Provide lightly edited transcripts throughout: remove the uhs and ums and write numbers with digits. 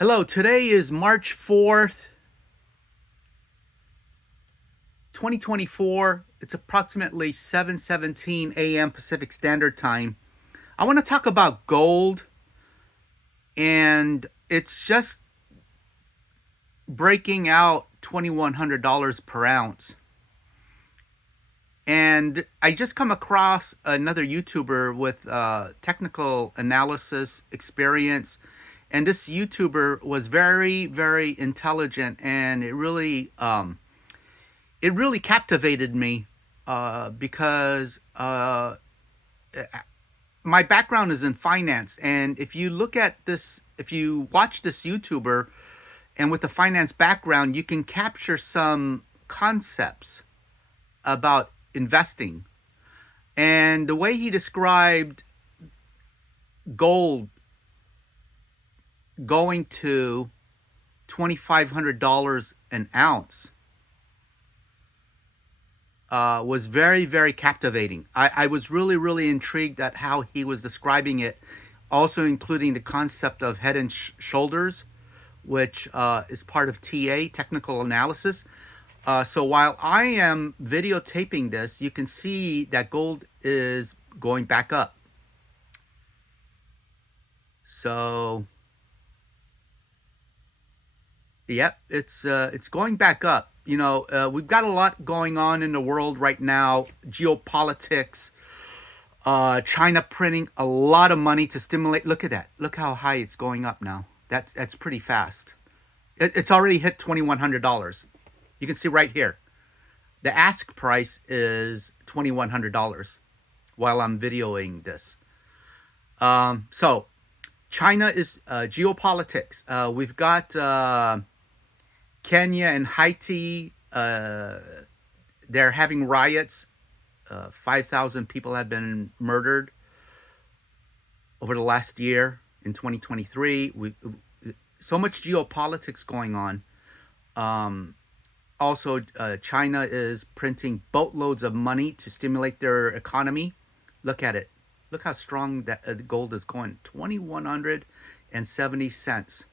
Hello, today is March 4th, 2024. It's approximately 7:17 a.m. Pacific Standard Time. I want to talk about gold, and it's just breaking out $2,100 per ounce. And I just come across another YouTuber with technical analysis experience, and this YouTuber was very, very intelligent, and it really captivated me because my background is in finance, and if you watch this YouTuber, and with a finance background, you can capture some concepts about investing. And the way he described gold going to $2,500 an ounce was very, very captivating. I was really, really intrigued at how he was describing it, also including the concept of head and shoulders, which is part of TA, technical analysis. So while I am videotaping this, you can see that gold is going back up. So, yep, it's going back up. We've got a lot going on in the world right now. Geopolitics, China printing a lot of money to stimulate. Look at that. Look how high it's going up now. That's pretty fast. It's already hit $2,100. You can see right here. The ask price is $2,100 while I'm videoing this. So China is geopolitics. We've got Kenya and Haiti. They're having riots. 5,000 people have been murdered over the last year in 2023. So much geopolitics going on. Also, China is printing boatloads of money to stimulate their economy. Look at it. Look how strong that gold is going. 2,170 cents.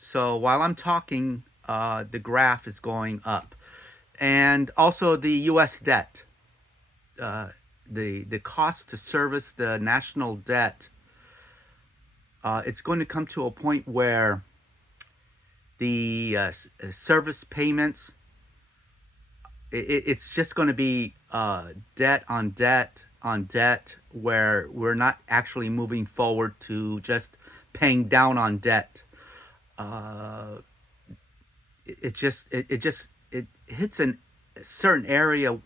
So while I'm talking, the graph is going up. And also the U.S. debt. The cost to service the national debt, it's going to come to a point where the service payments, it's just going to be debt on debt on debt, where we're not actually moving forward to just paying down on debt. It hits a certain area.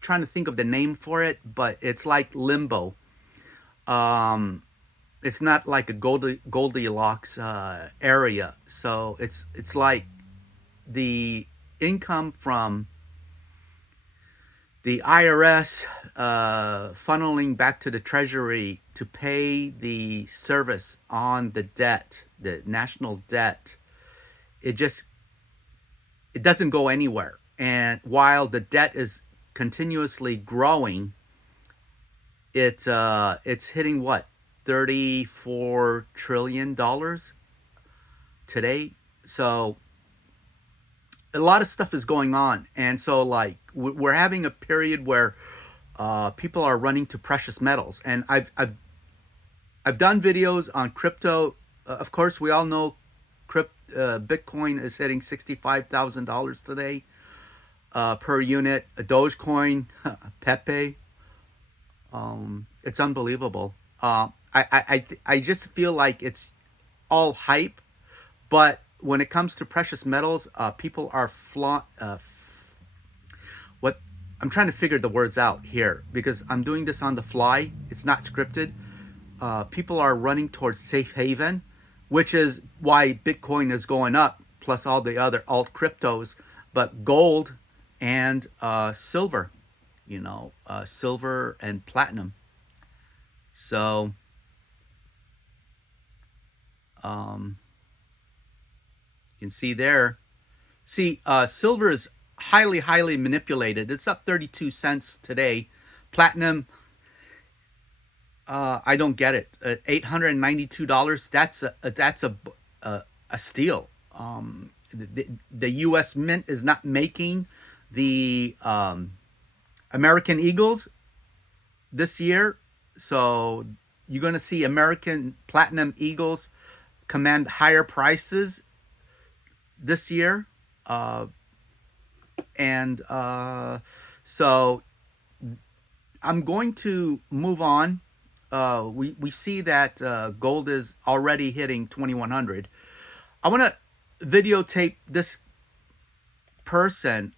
Trying to think of the name for it, but it's like limbo. It's not like a Goldilocks area. So it's like the income from the IRS funneling back to the Treasury to pay the service on the debt, the national debt. It doesn't go anywhere. And while the debt is continuously growing, it's hitting what, $34 trillion today. So a lot of stuff is going on, and so like we're having a period where people are running to precious metals. And I've done videos on crypto. Of course, we all know Bitcoin is hitting $65,000 today per unit. A Dogecoin, Pepe, it's unbelievable. I just feel like it's all hype, but when it comes to precious metals, people are what I'm trying to figure the words out here because I'm doing this on the fly. It's not scripted. People are running towards safe haven, which is why Bitcoin is going up, plus all the other alt cryptos, but gold and silver, silver and platinum. So you can see there. See, silver is highly, highly manipulated. It's up 32 cents today. Platinum I don't get it. $892. That's a steal. The U.S. Mint is not making the American Eagles this year, so you're going to see American Platinum Eagles command higher prices this year, and so I'm going to move on. We see that gold is already hitting 2100. I want to videotape this person.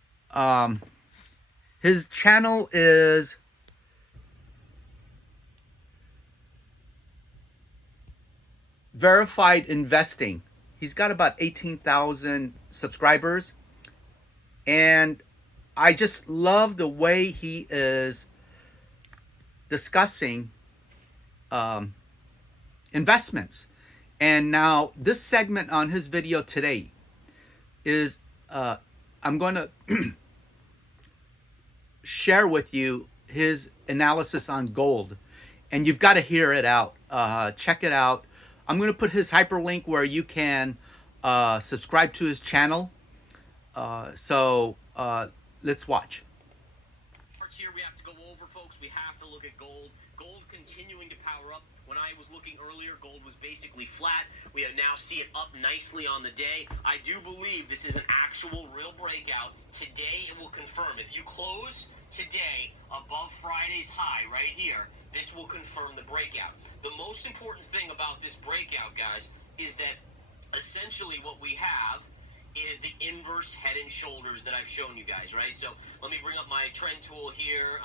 His channel is Verified Investing. He's got about 18,000 subscribers, and I just love the way he is discussing investments. And now this segment on his video today is I'm going to share with you his analysis on gold, and you've got to hear it out. Check it out. I'm going to put his hyperlink where you can subscribe to his channel. So let's watch. Here we have to go over, folks. We have to look at gold. Gold continuing to power up. When I was looking earlier, gold was basically flat. We now see it up nicely on the day. I do believe this is an actual real breakout. Today it will confirm. If you close today above Friday's high right here, this will confirm the breakout. The most important thing about this breakout, guys, is that essentially what we have is the inverse head and shoulders that I've shown you guys, right? So let me bring up my trend tool here.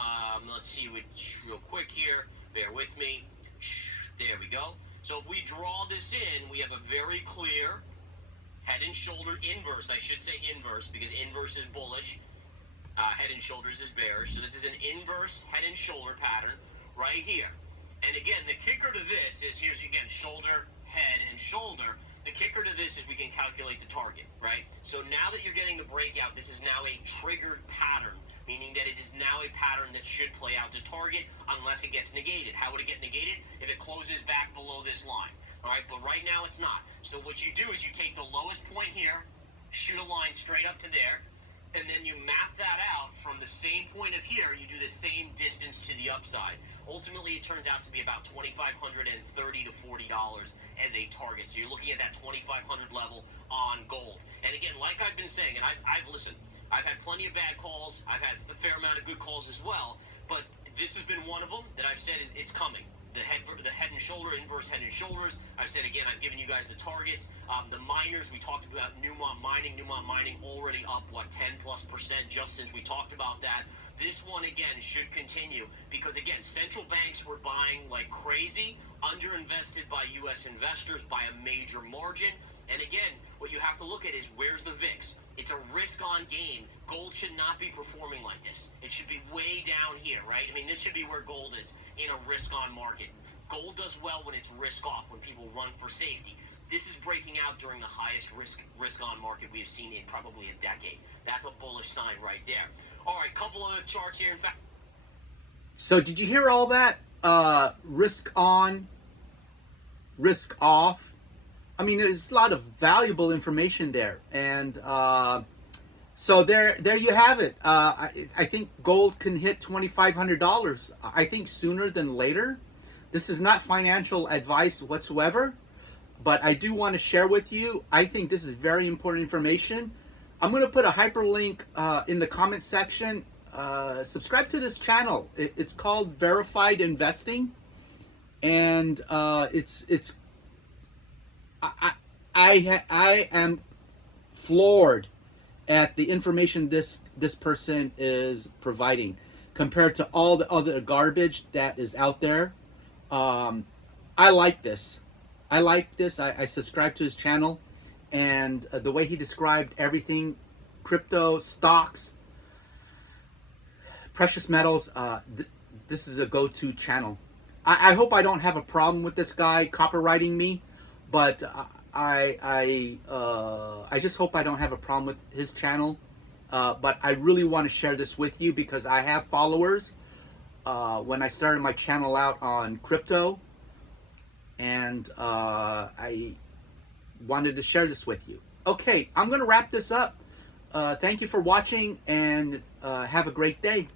Let's see real quick here. Bear with me. There we go. So if we draw this in, we have a very clear head and shoulder inverse. I should say inverse because inverse is bullish. Head and shoulders is bearish. So this is an inverse head and shoulder pattern right here. And again, the kicker to this is, here's again, shoulder, head, and shoulder. The kicker to this is we can calculate the target, right? So now that you're getting the breakout, this is now a triggered pattern, meaning that it is now a pattern that should play out to target unless it gets negated. How would it get negated? If it closes back below this line, all right? But right now it's not. So what you do is you take the lowest point here, shoot a line straight up to there, and then you map that out from the same point of here. You do the same distance to the upside. Ultimately, it turns out to be about $2,530 to $40 as a target. So you're looking at that 2,500 level on gold. And again, like I've been saying, and I've listened, I've had plenty of bad calls. I've had a fair amount of good calls as well. But this has been one of them that I've said is it's coming. The head and shoulder, inverse head and shoulders. I've said again, I've given you guys the targets. The miners, we talked about Newmont Mining. Newmont Mining already up, 10+% just since we talked about that. This one, again, should continue because, again, central banks were buying like crazy, underinvested by U.S. investors by a major margin. And, again, what you have to look at is where's the VIX? It's a risk-on game. Gold should not be performing like this. It should be way down here, right? I mean, this should be where gold is in a risk-on market. Gold does well when it's risk-off, when people run for safety. This is breaking out during the highest risk-on market we have seen in probably a decade. That's a bullish sign right there. All right, couple of charts here. In fact, so did you hear all that? Risk on, risk off. I mean, there's a lot of valuable information there, and so there you have it. I think gold can hit $2,500. I think sooner than later. This is not financial advice whatsoever, but I do want to share with you. I think this is very important information. I'm going to put a hyperlink in the comment section. Subscribe to this channel. It's called Verified Investing, and I am floored at the information this person is providing compared to all the other garbage that is out there. I like this. I subscribe to his channel, and the way he described everything, crypto, stocks, precious metals, this is a go-to channel. I hope I don't have a problem with this guy copywriting me, but I just hope I don't have a problem with his channel. But I really want to share this with you because I have followers when I started my channel out on crypto, and I wanted to share this with you. Okay, I'm going to wrap this up. Thank you for watching, and have a great day.